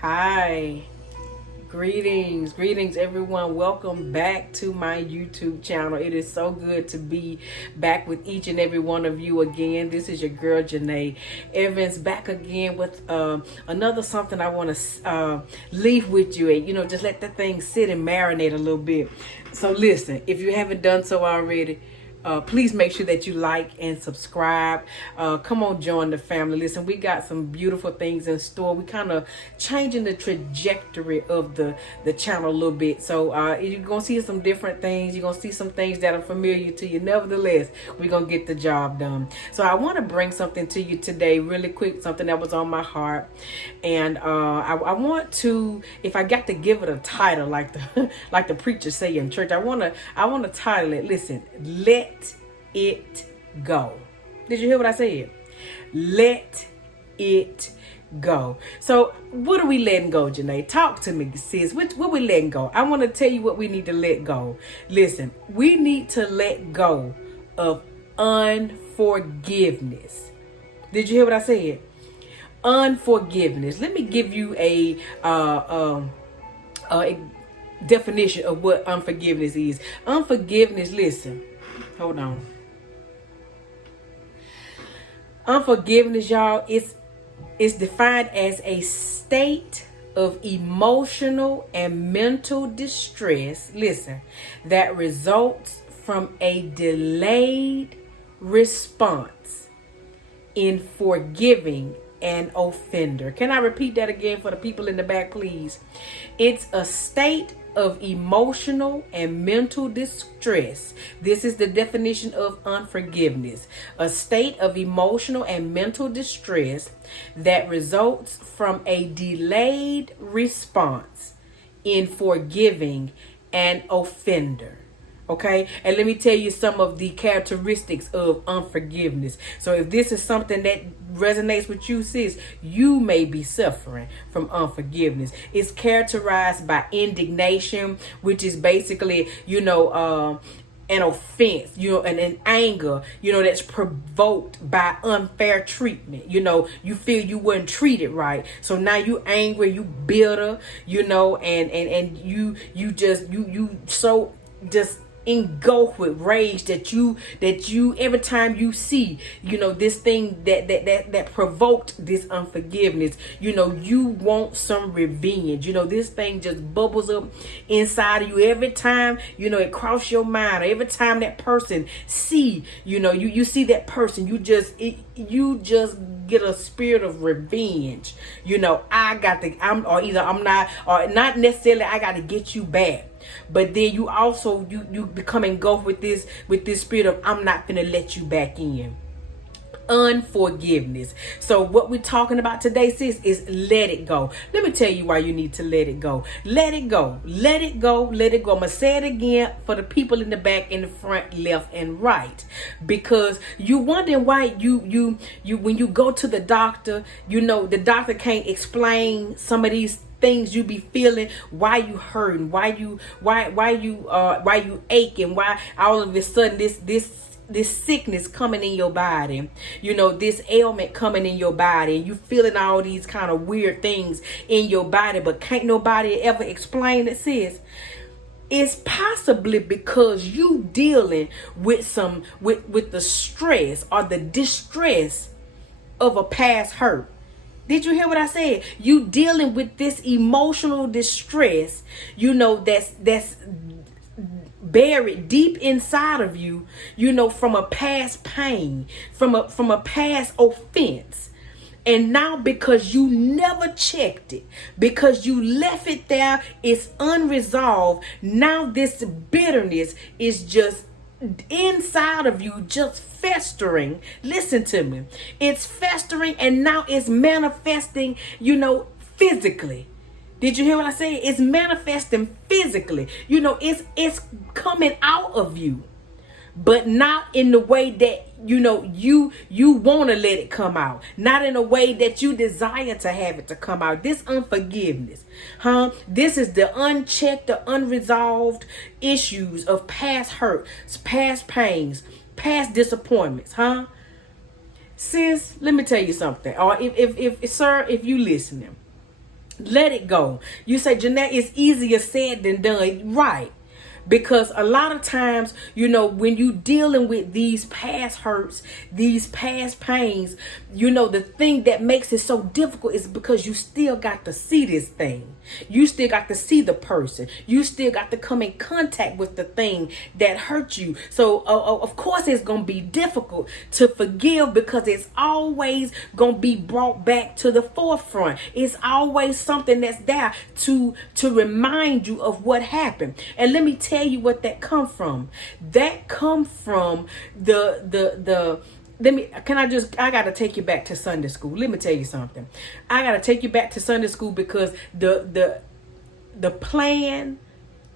Hi, greetings everyone. Welcome back to my YouTube channel. It is so good to be back with each and every one of you again. This is your girl JuneaEvans back again with another something I want to leave with you, and just let that thing sit and marinate a little bit. So listen, if you haven't done so already, please make sure that you like and subscribe. Come on, join the family. Listen, we got some beautiful things in store. We kind of changing the trajectory of the channel a little bit. So you're going to see some different things. You're going to see some things that are familiar to you. Nevertheless, we're going to get the job done. So I want to bring something to you today really quick, something that was on my heart. And I want to, if I got to give it a title like the like the preachers say in church, I want to title it, listen, Let It Go. Did you hear what I said? Let it go. So what are we letting go, Janae? Talk to me, sis. What we letting go? I want to tell you what we need to let go. Listen, we need to let go of unforgiveness. Did you hear what I said? Unforgiveness. Let me give you a definition of what unforgiveness is. Unforgiveness, listen. Hold on. Unforgiveness, y'all, is defined as a state of emotional and mental distress, listen, that results from a delayed response in forgiving an offender. Can I repeat that again for the people in the back, please? It's a state of emotional and mental distress. This is the definition of unforgiveness. A state of emotional and mental distress that results from a delayed response in forgiving an offender. Okay, and let me tell you some of the characteristics of unforgiveness. So if this is something that resonates with you, sis, you may be suffering from unforgiveness. It's characterized by indignation, which is basically, an offense, and an anger, that's provoked by unfair treatment. You feel you weren't treated right. So now you angry, you bitter, and you so just engulfed with rage that you every time you see this thing that provoked this unforgiveness, you want some revenge. This thing just bubbles up inside of you every time it crosses your mind, or every time that person see you see that person, you just get a spirit of revenge. I'm not, or not necessarily I got to get you back. But then you also you become engulfed with this spirit of I'm not gonna let you back in. Unforgiveness. So what we're talking about today, sis, is let it go. Let me tell you why you need to let it go. Let it go. Let it go. Let it go. I'm gonna say it again for the people in the back, in the front, left, and right, because you wondering why you when you go to the doctor, the doctor can't explain some of these things you be feeling, why you hurting, why you aching, why all of a sudden this sickness coming in your body, this ailment coming in your body, and you feeling all these kind of weird things in your body, but can't nobody ever explain it, sis. It's possibly because you dealing with with the stress or the distress of a past hurt. Did you hear what I said? You dealing with this emotional distress, that's buried deep inside of you, from a past pain, from a past offense. And now because you never checked it, because you left it there, it's unresolved. Now this bitterness is just inside of you, just festering. Listen to me. It's festering, and now it's manifesting, physically. Did you hear what I said? It's manifesting physically. It's coming out of you, but not in the way that you want to let it come out, not in a way that you desire to have it to come out. This unforgiveness, this is the unchecked, the unresolved issues of past hurts, past pains, past disappointments. Sis, let me tell you something. Or if sir, if you listening, Let it go. You say, Junea, it's easier said than done. Right. Because a lot of times, when you dealing with these past hurts, these past pains, the thing that makes it so difficult is because you still got to see this thing. You still got to see the person. You still got to come in contact with the thing that hurt you. So, of course, it's going to be difficult to forgive because it's always going to be brought back to the forefront. It's always something that's there to remind you of what happened. And let me tell you what that come from. That come from I gotta take you back to Sunday school. Let me tell you something. I gotta take you back to Sunday school because the plan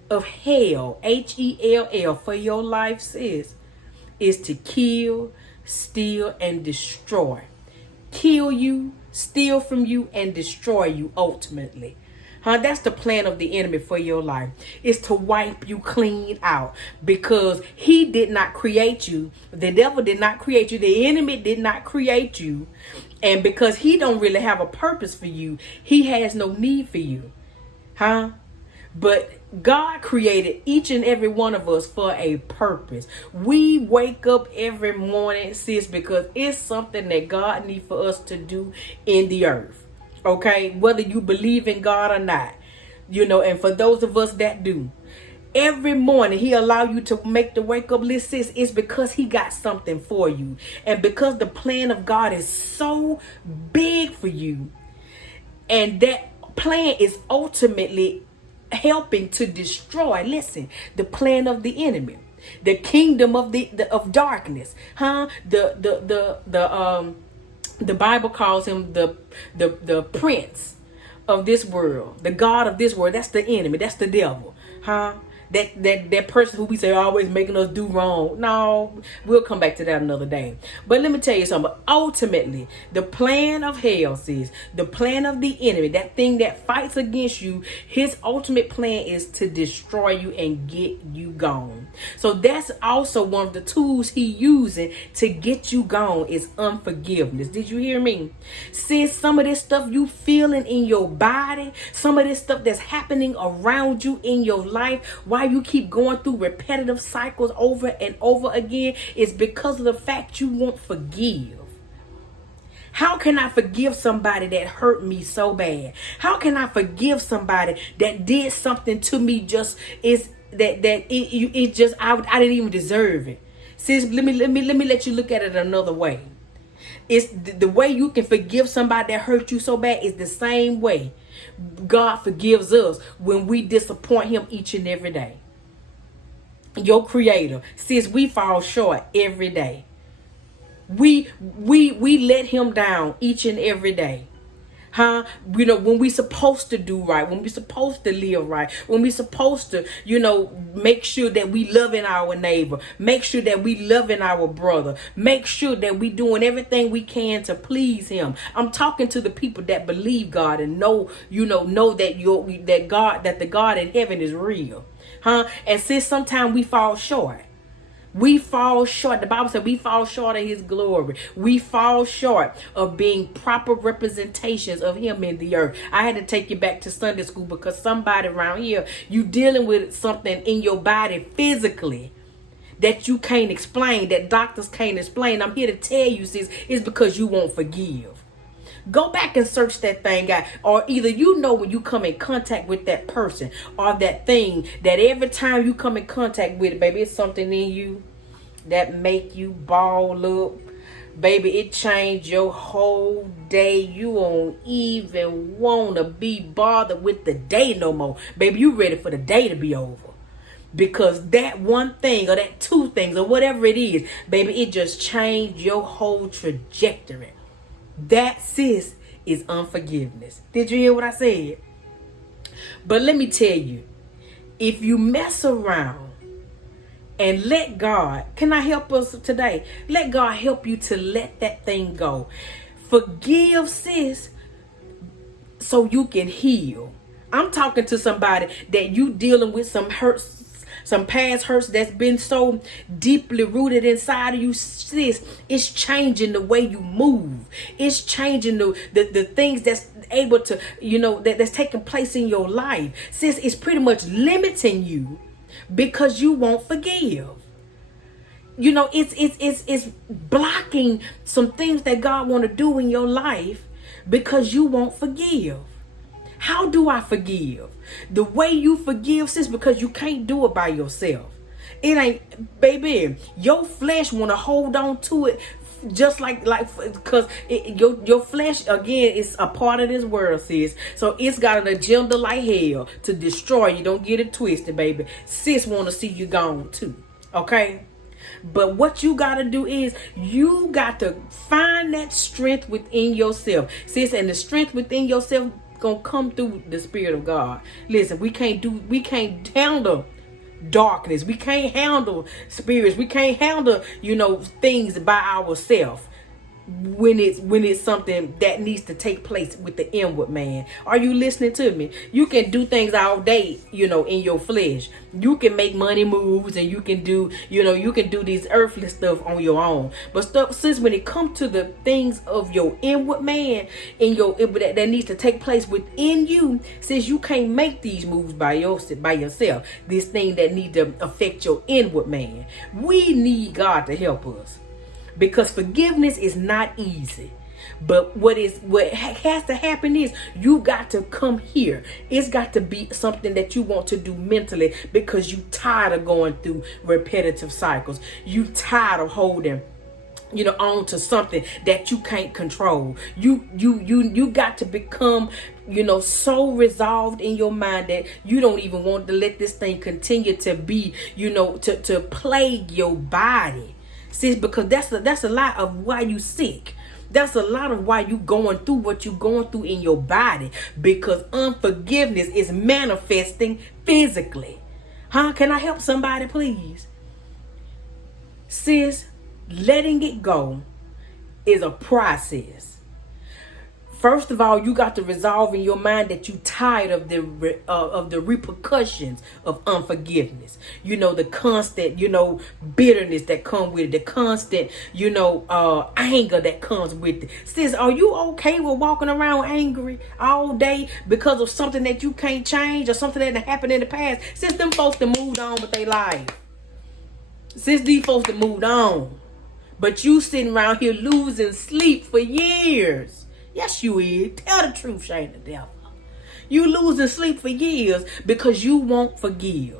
of hell, HELL, for your life is to kill, steal, and destroy. Kill you, steal from you, and destroy you ultimately. That's the plan of the enemy for your life. Is to wipe you clean out because he did not create you. The devil did not create you. The enemy did not create you. And because he don't really have a purpose for you, he has no need for you. But God created each and every one of us for a purpose. We wake up every morning, sis, because it's something that God needs for us to do in the earth. Okay, whether you believe in God or not, and for those of us that do, every morning he allow you to make the wake up list, sis, it's because he got something for you. And because the plan of God is so big for you, and that plan is ultimately helping to destroy, listen, the plan of the enemy, the kingdom of of darkness, the Bible calls him the prince of this world, the God of this world. That's the enemy. That's the devil. That person who we say always making us do wrong. No, we'll come back to that another day. But let me tell you something. Ultimately, the plan of hell, sis, the plan of the enemy, that thing that fights against you, his ultimate plan is to destroy you and get you gone. So that's also one of the tools he using to get you gone is unforgiveness. Did you hear me? Sis, some of this stuff you feeling in your body, some of this stuff that's happening around you in your life, why you keep going through repetitive cycles over and over again, is because of the fact you won't forgive. How can I forgive somebody that hurt me so bad? How can I forgive somebody that did something to me I didn't even deserve it? Sis, let me let you look at it another way. It's the way you can forgive somebody that hurt you so bad is the same way God forgives us when we disappoint him each and every day. Your creator, sis, we fall short every day. We let him down each and every day. When we supposed to do right, when we supposed to live right, when we supposed to, make sure that we loving our neighbor, make sure that we loving our brother, make sure that we doing everything we can to please him. I'm talking to the people that believe God and know that the God in heaven is real. And since sometimes we fall short. We fall short. The Bible said we fall short of his glory. We fall short of being proper representations of him in the earth. I had to take you back to Sunday school because somebody around here, you dealing with something in your body physically that you can't explain, that doctors can't explain. I'm here to tell you, sis, it's because you won't forgive. Go back and search that thing out. Or either when you come in contact with that person or that thing, that every time you come in contact with it, baby, it's something in you that make you ball up. Baby, it changed your whole day. You won't even want to be bothered with the day no more. Baby, you ready for the day to be over. Because that one thing or that two things or whatever it is, baby, it just changed your whole trajectory. That, sis, is unforgiveness. Did you hear what I said? But let me tell you, if you mess around and let God, can I help us today? Let God help you to let that thing go. Forgive, sis, so you can heal. I'm talking to somebody that you dealing with some hurt, some past hurts that's been so deeply rooted inside of you, sis. It's changing the way you move. It's changing the things that's able to, that's taking place in your life. Sis, it's pretty much limiting you because you won't forgive. It's blocking some things that God want to do in your life because you won't forgive. How do I forgive? The way you forgive, sis, because you can't do it by yourself. It ain't, baby, your flesh want to hold on to it just because your flesh, again, is a part of this world, sis. So it's got an agenda like hell to destroy you. Don't get it twisted, baby. Sis want to see you gone too, okay? But what you got to do is you got to find that strength within yourself, sis. And the strength within yourself gonna come through the Spirit of God. Listen, we can't handle darkness. We can't handle spirits. We can't handle, things by ourselves. When it's something that needs to take place with the inward man. Are you listening to me? You can do things all day, in your flesh. You can make money moves, and you can do, you can do these earthly stuff on your own. But sis, when it comes to the things of your inward man, that needs to take place within you, sis, you can't make these moves by yourself. This thing that need to affect your inward man. We need God to help us. Because forgiveness is not easy. But what has to happen is you got to come here. It's got to be something that you want to do mentally because you tired of going through repetitive cycles. You tired of holding on to something that you can't control. You got to become so resolved in your mind that you don't even want to let this thing continue to be to plague your body. See, because that's a lot of why you sick. That's a lot of why you going through what you going through in your body, because unforgiveness is manifesting physically. Can I help somebody, please? Sis, letting it go is a process. First of all, you got to resolve in your mind that you tired of the repercussions of unforgiveness. The constant, bitterness that come with it, the constant, anger that comes with it. Sis, are you okay with walking around angry all day because of something that you can't change or something that happened in the past? Sis, them folks that moved on with their life. Sis, these folks that moved on. But you sitting around here losing sleep for years. Yes, you is. Tell the truth, shame the devil. You losing sleep for years because you won't forgive.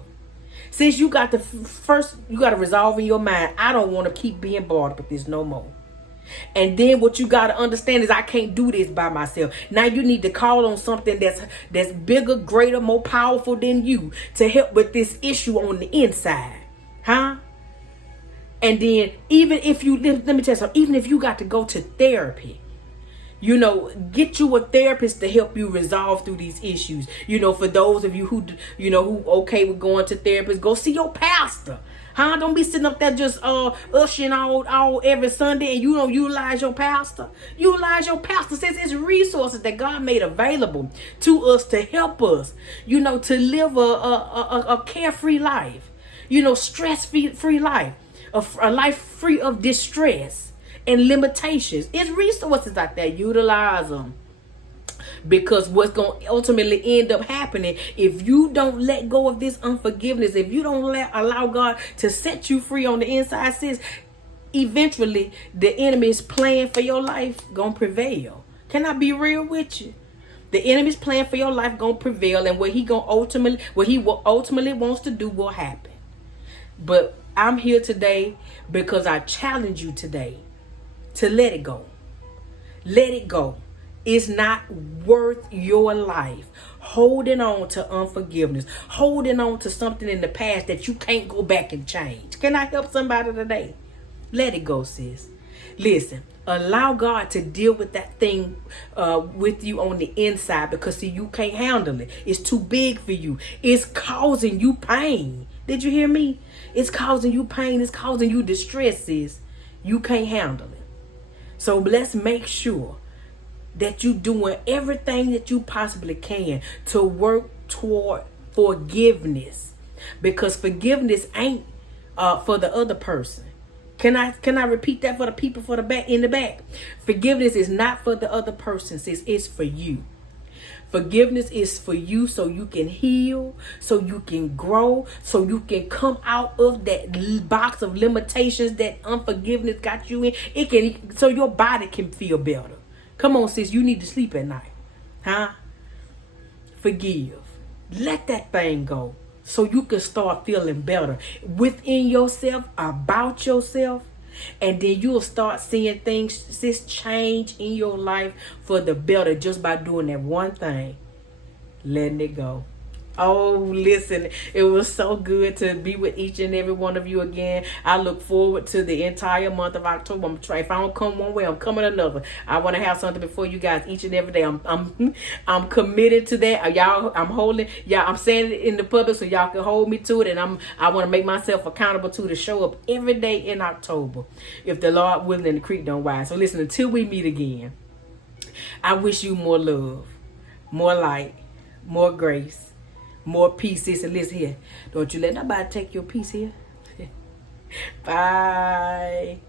Since you got to resolve in your mind, I don't want to keep being bothered with this no more. And then what you got to understand is I can't do this by myself. Now you need to call on something that's bigger, greater, more powerful than you to help with this issue on the inside. And then even if let me tell you something, even if you got to go to therapy, get you a therapist to help you resolve through these issues. For those of you who okay with going to therapists, go see your pastor. Don't be sitting up there just ushering all every Sunday and you don't utilize your pastor. Utilize your pastor. Says it's resources that God made available to us to help us, to live a carefree life, stress-free life, a life free of distress and limitations. It's resources like that. Utilize them. Because what's going to ultimately end up happening, if you don't let go of this unforgiveness, if you don't allow God to set you free on the inside, sis, eventually the enemy's plan for your life going to prevail. Can I be real with you? The enemy's plan for your life going to prevail, and what he ultimately wants to do will happen. But I'm here today because I challenge you today to let it go. Let it go. It's not worth your life holding on to unforgiveness, holding on to something in the past that you can't go back and change. Can I help somebody today? Let it go, sis. Listen, allow God to deal with that thing with you on the inside, because see, you can't handle it. It's too big for you. It's causing you pain. Did you hear me? It's causing you pain. It's causing you distress, sis. You can't handle it. So let's make sure that you're doing everything that you possibly can to work toward forgiveness. because forgiveness ain't for the other person. Can I repeat that for the people for the back in the back? Forgiveness is not for the other person, sis. It's for you. Forgiveness is for you so you can heal, so you can grow, so you can come out of that box of limitations that unforgiveness got you in. It can, so your body can feel better. Come on, sis. You need to sleep at night. Huh? Forgive. Let that thing go so you can start feeling better within yourself, about yourself. And then you'll start seeing things, sis, change in your life for the better just by doing that one thing. Letting it go. Oh, listen, it was so good to be with each and every one of you again. I look forward to the entire month of October. I'm trying. If I don't come one way, I'm coming another. I want to have something before you guys each and every day. I'm committed to that. Y'all, I'm holding. Y'all, I'm saying it in the public so y'all can hold me to it. And I want to make myself accountable to show up every day in October, if the Lord willing and the creek don't rise. So listen, until we meet again, I wish you more love, more light, more grace, more peace, sis. And listen here, don't you let nobody take your peace here. Bye.